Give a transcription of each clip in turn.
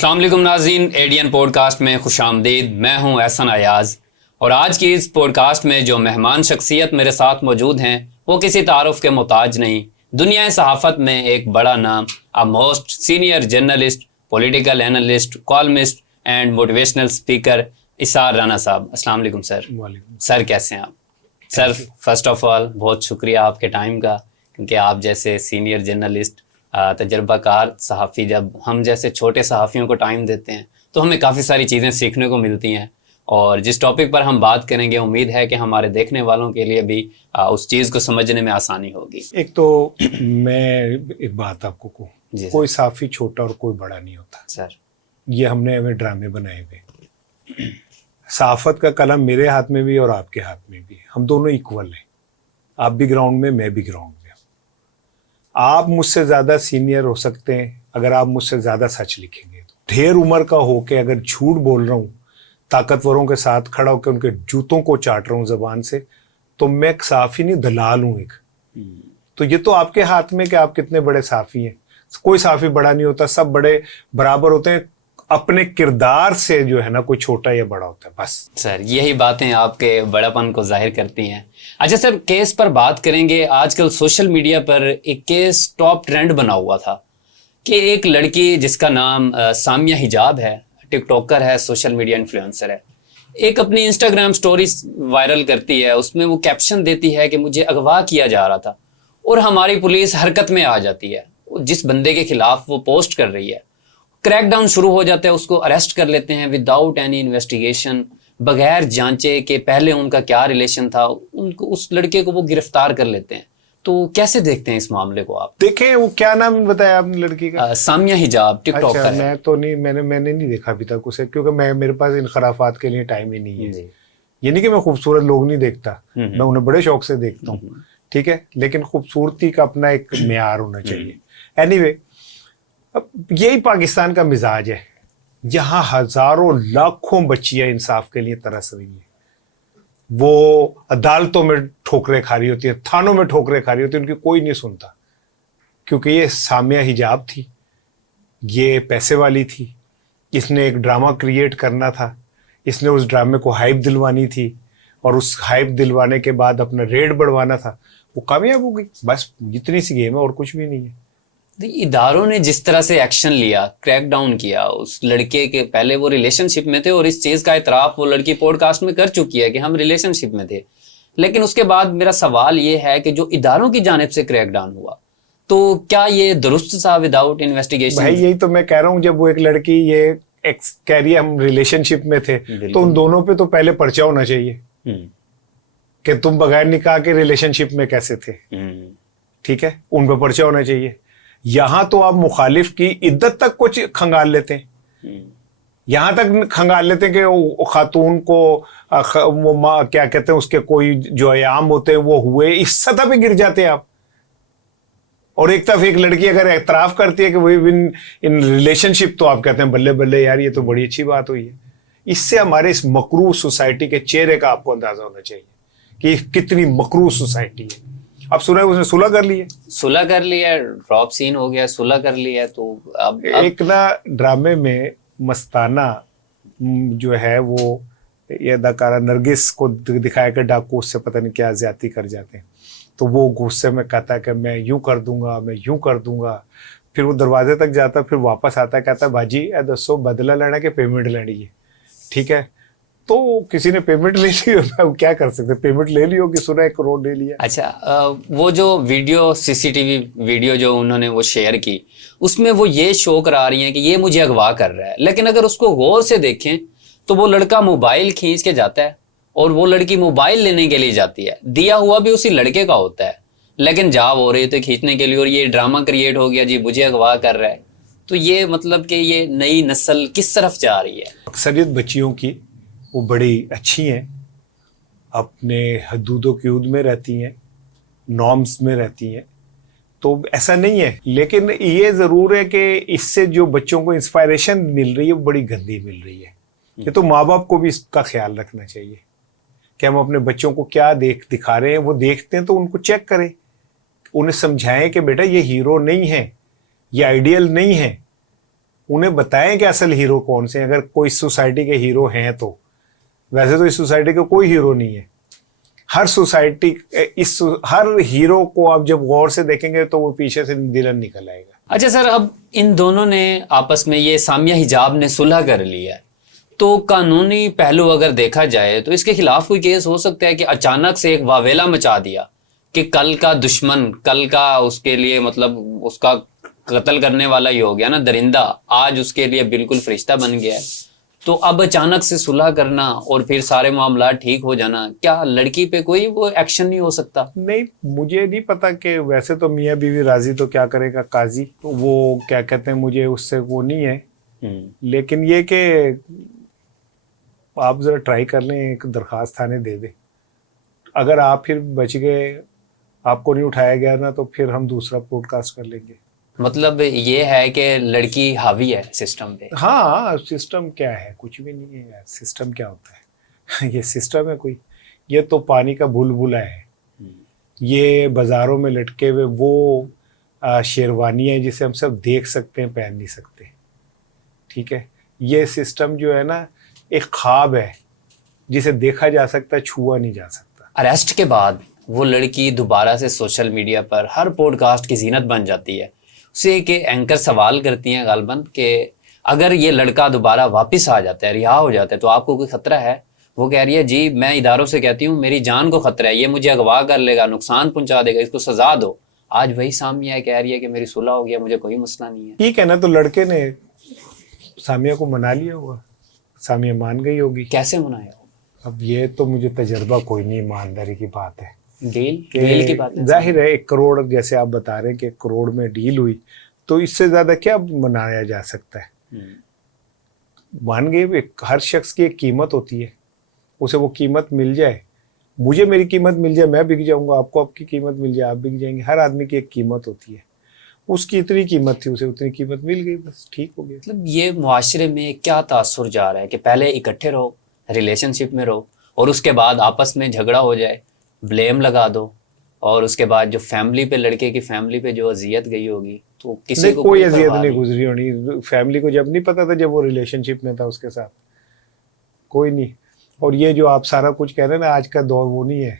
अस्सलाम वालेकुम नाज़रीन, एडीएन पॉडकास्ट में खुशामदीद। मैं हूं एहसन अयाज और आज की इस पॉडकास्ट में जो मेहमान शख्सियत मेरे साथ मौजूद हैं वो किसी तारुफ के मोहताज नहीं, दुनिया सहाफ़त में एक बड़ा नाम, a most senior journalist, political analyst, columnist and motivational speaker Isar Rana साहब। अस्सलाम वालेकुम सर। वालेकुम सर, कैसे हैं आप? सर, फर्स्ट ऑफ ऑल बहुत शुक्रिया आपके टाइम का, क्योंकि आप जैसे सीनियर जर्नलिस्ट, तजर्बाकार सहाफ़ी जब हम जैसे छोटे सहाफ़ियों को टाइम देते हैं तो हमें काफ़ी सारी चीज़ें सीखने को मिलती हैं। और जिस टॉपिक पर हम बात करेंगे, उम्मीद है कि हमारे देखने वालों के लिए भी उस चीज़ को समझने में आसानी होगी। एक तो मैं एक बात आपको कहूँ, कोई सहाफ़ी छोटा और कोई बड़ा नहीं होता सर। ये हमने हमें ड्रामे बनाए हुए। सहाफ़त का कलम मेरे हाथ में भी और आपके हाथ में भी, हम दोनों इक्वल हैं। आप भी ग्राउंड में, मैं भी ग्राउंड में। आप मुझसे ज़्यादा सीनियर हो सकते हैं अगर आप मुझसे ज़्यादा सच लिखेंगे। ढेर उम्र का होके अगर झूठ बोल रहा हूँ, ताकतवरों के साथ खड़ा होकर उनके जूतों को चाट रहा हूँ ज़बान से, तो मैं एक सहाफ़ी नहीं, दलाल हूँ एक। तो ये तो आपके हाथ में कि आप कितने बड़े सहाफ़ी हैं। कोई सहाफ़ी बड़ा नहीं होता, सब बड़े बराबर होते हैं। अपने किरदार से जो है ना, कोई छोटा या बड़ा होता है, बस। सर, यही बातें आपके बड़ापन को जाहिर करती हैं। अच्छा सर, केस पर बात करेंगे। आजकल सोशल मीडिया पर एक केस टॉप ट्रेंड बना हुआ था कि एक लड़की जिसका नाम सामिया हिजाब है, टिकटॉकर है, सोशल मीडिया इन्फ्लुएंसर है, एक अपनी इंस्टाग्राम स्टोरीज वायरल करती है। उसमें वो कैप्शन देती है कि मुझे अगवा किया जा रहा था, और हमारी पुलिस हरकत में आ जाती है। जिस बंदे के खिलाफ वो पोस्ट कर रही है, क्रैकडाउन शुरू हो जाता है, उसको अरेस्ट कर लेते हैं विदाउट एनी इन्वेस्टिगेशन, बगैर जांचे कि पहले उनका क्या रिलेशन था। उनको, उस लड़के को वो गिरफ्तार कर लेते हैं। तो कैसे देखते हैं इस मामले को आप? देखें, वो क्या नाम बताया आपने लड़की का? सामिया हिजाब, टिकटॉकर। अच्छा, है। मैं तो नहीं, मैंने नहीं देखा अभी तक उसे, क्योंकि मेरे पास इन खराफात के लिए टाइम ही नहीं है। ये नहीं कि मैं खूबसूरत लोग नहीं देखता, मैं उन्हें बड़े शौक से देखता हूँ, ठीक है, लेकिन खूबसूरती का अपना एक मेयार होना चाहिए। एनीवे, अब यही पाकिस्तान का मिजाज है। यहाँ हजारों लाखों बच्चियां इंसाफ के लिए तरस रही हैं। वो अदालतों में ठोकरें खा रही होती है, थानों में ठोकरें खा रही होती है, उनकी कोई नहीं सुनता, क्योंकि ये सामिया हिजाब थी, ये पैसे वाली थी, इसने एक ड्रामा क्रिएट करना था, इसने उस ड्रामे को हाइप दिलवानी थी, और उस हाइप दिलवाने के बाद अपना रेट बढ़वाना था। वो कामयाब हो गई, बस इतनी सी गेम है और कुछ भी नहीं है। इदारों ने जिस तरह से एक्शन लिया, क्रैकडाउन किया उस लड़के के, पहले वो रिलेशनशिप में थे और इस चीज का इतराफ वो लड़की पॉडकास्ट में कर चुकी है कि हम रिलेशनशिप में थे, लेकिन उसके बाद मेरा सवाल ये है कि जो इदारों की जानिब से क्रैकडाउन हुआ, तो क्या ये दुरुस्त था विदाउट इन्वेस्टिगेशन? भाई, यही तो मैं कह रहा हूँ, जब वो एक लड़की ये एक्स कह रही है हम रिलेशनशिप में थे, तो उन दोनों पे तो पहले पर्चा होना चाहिए कि तुम बगैर निकाह के रिलेशनशिप में कैसे थे। ठीक है, उन पे पर्चा होना चाहिए। यहां तो आप मुखालिफ की इद्दत तक कुछ खंगाल लेते हैं, यहां तक खंगाल लेते हैं कि खातून को वो क्या कहते हैं, उसके कोई जो आयाम होते हैं वो हुए, इस सतह पे गिर जाते हैं आप। और एक तरफ एक लड़की अगर एतराफ करती है कि वो इन रिलेशनशिप, तो आप कहते हैं बल्ले बल्ले यार, ये तो बड़ी अच्छी बात हुई है। इससे हमारे इस मकरूह सोसाइटी के चेहरे का आपको अंदाजा होना चाहिए कि कितनी मकरूह सोसाइटी है। अब सुना है उसने सुलह कर ली है, ड्रॉप सीन हो गया, सुलह कर लिया। तो अब एक ना ड्रामे में मस्ताना जो है, वो ये अदाकारा नरगिस को दिखाया कि डाकू उससे पता नहीं क्या ज्यादती कर जाते हैं, तो वो गुस्से में कहता है कि मैं यूं कर दूंगा, मैं यूं कर दूंगा। फिर वो दरवाजे तक जाता, फिर वापस आता है, कहता है बाजी दसो बदला लेना कि पेमेंट लेनी है। ठीक है, तो किसी ने पेमेंट ले ली, वो क्या कर सकते, पेमेंट ले ली होगी, सुना 1 करोड़ ले लिया। अच्छा, वो जो वीडियो, सीसीटीवी वीडियो जो उन्होंने वो शेयर की, उसमें वो ये शो करा रही हैं कि ये मुझे अगवा कर रहा है, लेकिन अगर उसको गौर से देखें तो वो लड़का मोबाइल खींच के जाता है और वो लड़की मोबाइल लेने के लिए जाती है। दिया हुआ भी उसी लड़के का होता है, लेकिन जा हो रही तो खींचने के लिए, और ये ड्रामा क्रिएट हो गया जी मुझे अगवा कर रहा है। तो ये मतलब कि ये नई नस्ल किस तरफ जा रही है? अक्सरियत बच्चियों की वो बड़ी अच्छी हैं, अपने हदूदों की हूद में रहती हैं, नॉर्म्स में रहती हैं, तो ऐसा नहीं है। लेकिन ये ज़रूर है कि इससे जो बच्चों को इंस्पायरेशन मिल रही है वो बड़ी गंदी मिल रही है। ये तो माँ बाप को भी इसका ख्याल रखना चाहिए कि हम अपने बच्चों को क्या दिखा रहे हैं। वो देखते हैं तो उनको चेक करें, उन्हें समझाएं कि बेटा ये हीरो नहीं है, ये आइडियल नहीं है। उन्हें बताएं कि असल हीरो कौन से हैं। अगर कोई सोसाइटी के हीरो हैं तो वैसे तो इस सोसाइटी का कोई हीरो नहीं है। हर सोसाइटी हर हीरो को आप जब गौर से देखेंगे तो वो पीछे से विलन निकल आएगा। अच्छा सर, अब इन दोनों ने आपस में, ये सामिया हिजाब ने सुलह कर लिया है, तो कानूनी पहलू अगर देखा जाए तो इसके खिलाफ कोई केस हो सकता है कि अचानक से एक वावेला मचा दिया कि कल का दुश्मन, कल का उसके लिए मतलब उसका कत्ल करने वाला ही हो गया ना दरिंदा, आज उसके लिए बिल्कुल फरिश्ता बन गया है, तो अब अचानक से सुलह करना और फिर सारे मामला ठीक हो जाना, क्या लड़की पे कोई वो एक्शन नहीं हो सकता? नहीं, मुझे नहीं पता कि वैसे तो मियाँ बीवी राजी तो क्या करेगा काजी, तो वो क्या कहते हैं, मुझे उससे वो नहीं है। लेकिन ये कि आप जरा ट्राई कर लें, एक दरखास्त थाने दे दे। अगर आप फिर बच गए, आपको नहीं उठाया गया ना, तो फिर हम दूसरा पॉडकास्ट कर लेंगे। मतलब ये है कि लड़की हावी है सिस्टम पे? हाँ, सिस्टम क्या है, कुछ भी नहीं है यार। सिस्टम क्या होता है ये सिस्टम है कोई? ये तो पानी का बुलबुला है। ये बाजारों में लटके हुए वो शेरवानी है जिसे हम सब देख सकते हैं, पहन नहीं सकते। ठीक है, ये सिस्टम जो है ना, एक ख्वाब है जिसे देखा जा सकता है, छुआ नहीं जा सकता। अरेस्ट के बाद वो लड़की दोबारा से सोशल मीडिया पर हर पॉडकास्ट की जीनत बन जाती है। उसे के एंकर सवाल करती हैं गालबन कि अगर ये लड़का दोबारा वापस आ जाता है, रिहा हो जाता है, तो आपको कोई खतरा है? वो कह रही है जी, मैं इदारों से कहती हूँ मेरी जान को खतरा है, ये मुझे अगवा कर लेगा, नुकसान पहुंचा देगा, इसको सजा दो। आज वही सामिया कह रही है कि मेरी सुलह हो गया, मुझे कोई मसला नहीं है। ठीक है ना, तो लड़के ने सामिया को मना लिया होगा, सामिया मान गई होगी। कैसे मनाया? अब ये तो मुझे तजर्बा कोई नहीं, ईमानदारी की बात है। डील की बात है। जाहिर है 1 करोड़, जैसे आप बता रहे हैं कि 1 करोड़ में डील हुई, तो इससे ज्यादा क्या मनाया जा सकता है। मान गए, हर शख्स की एक कीमत होती है, उसे वो कीमत मिल जाए। मुझे मेरी कीमत मिल जाए, मैं बिक जाऊंगा, आपको आपकी कीमत मिल जाए, आप बिक जाएंगे। हर आदमी की एक कीमत होती है, उसकी इतनी कीमत थी, उसे उतनी कीमत मिल गई, बस ठीक हो गया। मतलब ये मुआशरे में क्या तासुर जा रहा है कि पहले इकट्ठे रहो, रिलेशनशिप में रहो, और उसके बाद आपस में झगड़ा हो जाए, ब्लेम लगा दो, और उसके बाद जो फैमिली पे, लड़के की फैमिली पे जो अजियत गई होगी, तो किसी को कोई अजियत नहीं गुजरी होनी। फैमिली को जब नहीं पता था, जब वो रिलेशनशिप में था उसके साथ, कोई नहीं। और ये जो आप सारा कुछ कह रहे हैं ना, आज का दौर वो नहीं है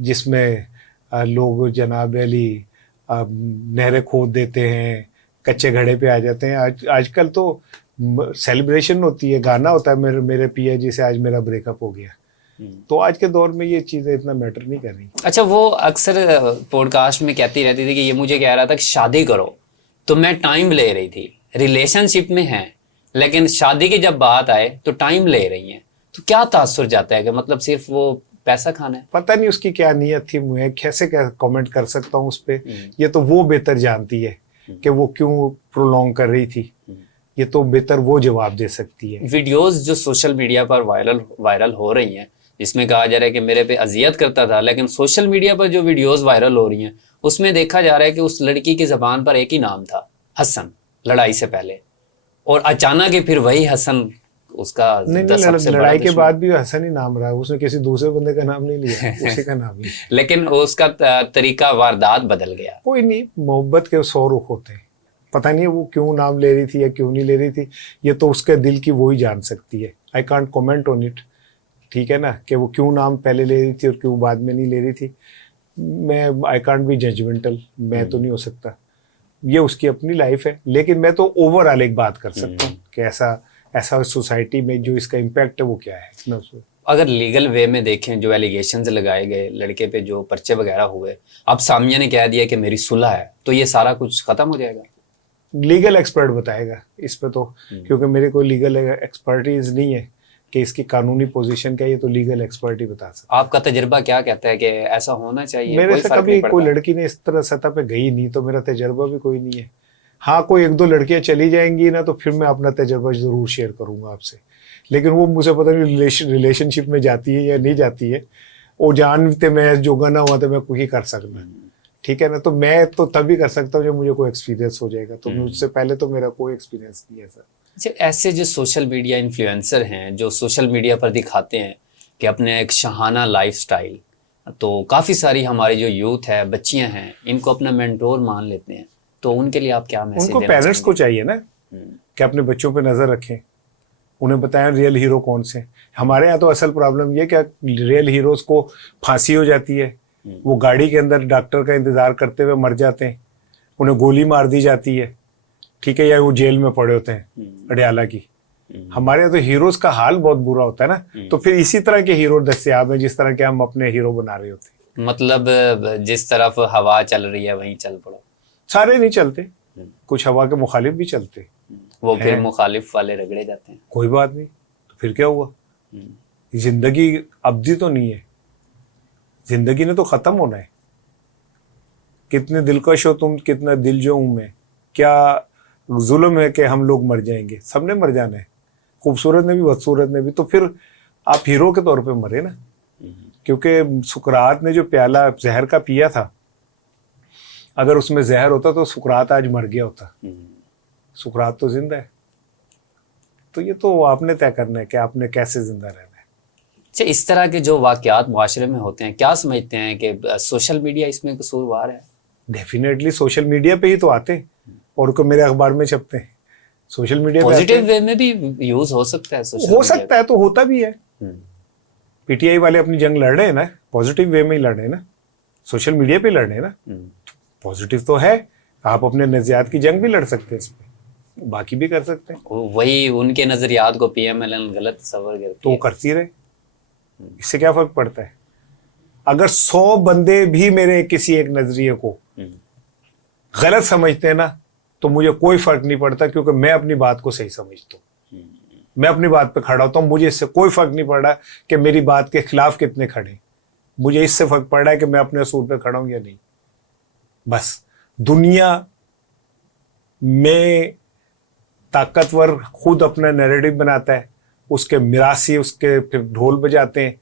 जिसमें लोग जनाब अली नहरें खोद देते हैं, कच्चे घड़े पे आ जाते हैं। आजकल तो सेलिब्रेशन होती है, गाना होता है, मेरे पिया जी से आज मेरा ब्रेकअप हो गया। तो आज के दौर में ये चीजें इतना मैटर नहीं कर रही। अच्छा, वो अक्सर पॉडकास्ट में कहती रहती थी कि ये मुझे कह रहा था कि शादी करो, तो मैं टाइम ले रही थी। रिलेशनशिप में है, लेकिन शादी की जब बात आए तो टाइम ले रही हैं। तो क्या तासुर जाता है कि मतलब सिर्फ वो पैसा खाना है? पता नहीं उसकी क्या नीयत थी, मैं कैसे कमेंट कर सकता हूँ उस पर। ये तो वो बेहतर जानती है कि वो क्यों प्रोलॉन्ग कर रही थी। ये तो बेहतर वो जवाब दे सकती है। वीडियोस जो सोशल मीडिया पर वायरल हो रही हैं, जिसमें कहा जा रहा है कि मेरे पे अजियत करता था, लेकिन सोशल मीडिया पर जो वीडियोस वायरल हो रही हैं उसमें देखा जा रहा है कि उस लड़की की ज़बान पर एक ही नाम था, हसन, लड़ाई से पहले, और अचानक ही फिर वही हसन उसका लड़ाई के बाद भी हसन ही नाम रहा है, उसने किसी दूसरे बंदे का नाम नहीं लिया, उसी का नाम लिया। लेकिन उसका तरीका वारदात बदल गया। कोई नहीं, मोहब्बत के 100 रुख होते हैं। पता नहीं वो क्यों नाम ले रही थी या क्यों नहीं ले रही थी, ये तो उसके दिल की वो ही जान सकती है। I can't comment on it, ठीक है ना, कि वो क्यों नाम पहले ले रही थी और क्यों बाद में नहीं ले रही थी। मैं आई कांट बी जजमेंटल, मैं तो नहीं हो सकता, ये उसकी अपनी लाइफ है। लेकिन मैं तो ओवरऑल एक बात कर सकता हूँ कि ऐसा सोसाइटी में जो इसका इम्पैक्ट है वो क्या है। अगर लीगल वे में देखें, जो एलिगेशंस लगाए गए लड़के पे, जो पर्चे वगैरह हुए, अब सामिया ने कह दिया कि मेरी सुलह है, तो ये सारा कुछ खत्म हो जाएगा? लीगल एक्सपर्ट बताएगा इस पे तो, क्योंकि मेरे कोई लीगल एक्सपर्टीज नहीं है कि इसकी कानूनी पोजीशन क्या है, ये तो लीगल एक्सपर्ट ही बता सकता। आपका तजुर्बा क्या कहता है कि ऐसा होना चाहिए? मेरे से कभी कोई लड़की ने इस तरह सतह पे गई नहीं, तो मेरा तजुर्बा भी कोई नहीं है। हाँ, कोई 1-2 लड़कियां चली जाएंगी ना, तो फिर मैं अपना तजुर्बा जरूर शेयर करूंगा आपसे। लेकिन वो मुझे पता नहीं रिलेशनशिप में जाती है या नहीं जाती है, वो जानते मैं जो गना हुआ था मैं कुछ ही कर सकता, ठीक है ना। तो मैं तो तभी कर सकता हूँ जब मुझे कोई एक्सपीरियंस हो जाएगा, तो मुझसे पहले तो मेरा कोई एक्सपीरियंस नहीं है सर। अच्छा, ऐसे जो सोशल मीडिया इन्फ्लुएंसर हैं, जो सोशल मीडिया पर दिखाते हैं कि अपने एक शहाना लाइफस्टाइल, तो काफ़ी सारी हमारी जो यूथ है, बच्चियां हैं, इनको अपना मेंटोर मान लेते हैं, तो उनके लिए आप क्या मैसेज उनको देना पेरेंट्स को चाहिए ना कि अपने बच्चों पे नजर रखें, उन्हें बताएं रियल हीरो कौन से हैं। हमारे यहाँ तो असल प्रॉब्लम ये कि रियल हीरोज को फांसी हो जाती है, वो गाड़ी के अंदर डॉक्टर का इंतजार करते हुए मर जाते हैं, उन्हें गोली मार दी जाती है, ठीक है, या वो जेल में पड़े होते हैं अडयाला की। हमारे यहाँ तो हीरोज का हाल बहुत बुरा होता है ना। तो फिर इसी तरह के हीरो दस्तियाब हैं जिस तरह के हम अपने हीरो बना रहे होते हैं। मतलब जिस तरफ हवा चल रही है वहीं चल पड़ो। सारे नहीं चलते, कुछ हवा के मुखालिफ भी चलते, वो फिर मुखालिफ वाले रगड़े जाते हैं। कोई बात नहीं, तो फिर क्या हुआ? जिंदगी अब्दी तो नहीं है, जिंदगी ने तो खत्म होना है। कितने दिलकश हो तुम, कितना दिल जो हूं मैं, क्या जुल्म है कि हम लोग मर जाएंगे? सबने मर जाना है, खूबसूरत ने भी बदसूरत ने भी। तो फिर आप हीरो के तौर पे मरे ना, क्योंकि सुकरात ने जो प्याला जहर का पिया था, अगर उसमें जहर होता तो सुकरात आज मर गया होता। सुकरात तो जिंदा है। तो ये तो आपने तय करना है कि आपने कैसे जिंदा रहना है। अच्छा, इस तरह के जो वाकयात मुआशरे में होते हैं, क्या समझते हैं कि सोशल मीडिया इसमें कसूरवार है? डेफिनेटली सोशल मीडिया पे ही तो आते हैं और को मेरे अखबार में छपते हैं। सोशल मीडिया पॉजिटिव वे में भी यूज हो सकता है सोशल हो सकता है, तो होता भी है। पीटीआई वाले अपनी जंग लड़ रहे हैं ना, पॉजिटिव वे में ही लड़ रहे हैं ना, सोशल मीडिया पे लड़ रहे हैं ना। पॉजिटिव तो है, आप अपने नजरियात की जंग भी लड़ सकते हैं, इस पे बाकी भी कर सकते हैं। वही उनके नजरियात को पीएमएलएन गलत तस्वर करती तो वो करती रहे, इससे क्या फर्क पड़ता है? अगर 100 बंदे भी मेरे किसी एक नजरिए को गलत समझते हैं ना, तो मुझे कोई फर्क नहीं पड़ता, क्योंकि मैं अपनी बात को सही समझता हूँ, मैं अपनी बात पे खड़ा होता हूँ। मुझे इससे कोई फर्क नहीं पड़ रहा कि मेरी बात के खिलाफ कितने खड़े, मुझे इससे फर्क पड़ रहा है कि मैं अपने असूल पे खड़ा हूं या नहीं। बस दुनिया में ताकतवर खुद अपना नैरेटिव बनाता है, उसके मिरासी उसके फिर ढोल बजाते हैं,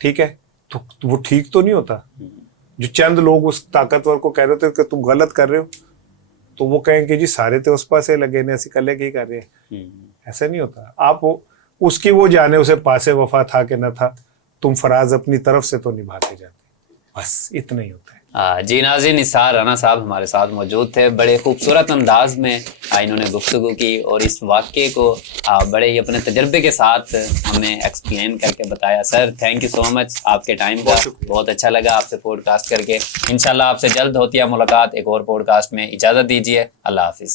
ठीक है, तो वो ठीक तो नहीं होता। जो चंद लोग उस ताकतवर को कह रहे थे कि तुम गलत कर रहे हो, तो वो कहेंगे जी सारे तो उस पासे लगे ने, ऐसे कले की कर रहे हैं। ऐसा नहीं होता। आप उसकी वो जाने उसे पासे वफा था कि न था, तुम फराज अपनी तरफ से तो निभाते जाते, बस इतना ही होता है। जी नाज़रीन, निसार राना साहब हमारे साथ मौजूद थे। बड़े खूबसूरत अंदाज में इन्होंने गुफ्तगू की और इस वाक़े को बड़े ही अपने तजर्बे के साथ हमें एक्सप्लेन करके बताया। Sir thank you so much आपके टाइम का, बहुत अच्छा लगा आपसे पॉडकास्ट करके। इंशाल्लाह आपसे जल्द होती है मुलाकात एक और पॉडकास्ट में। इजाज़त दीजिए, अल्लाह हाफिज़।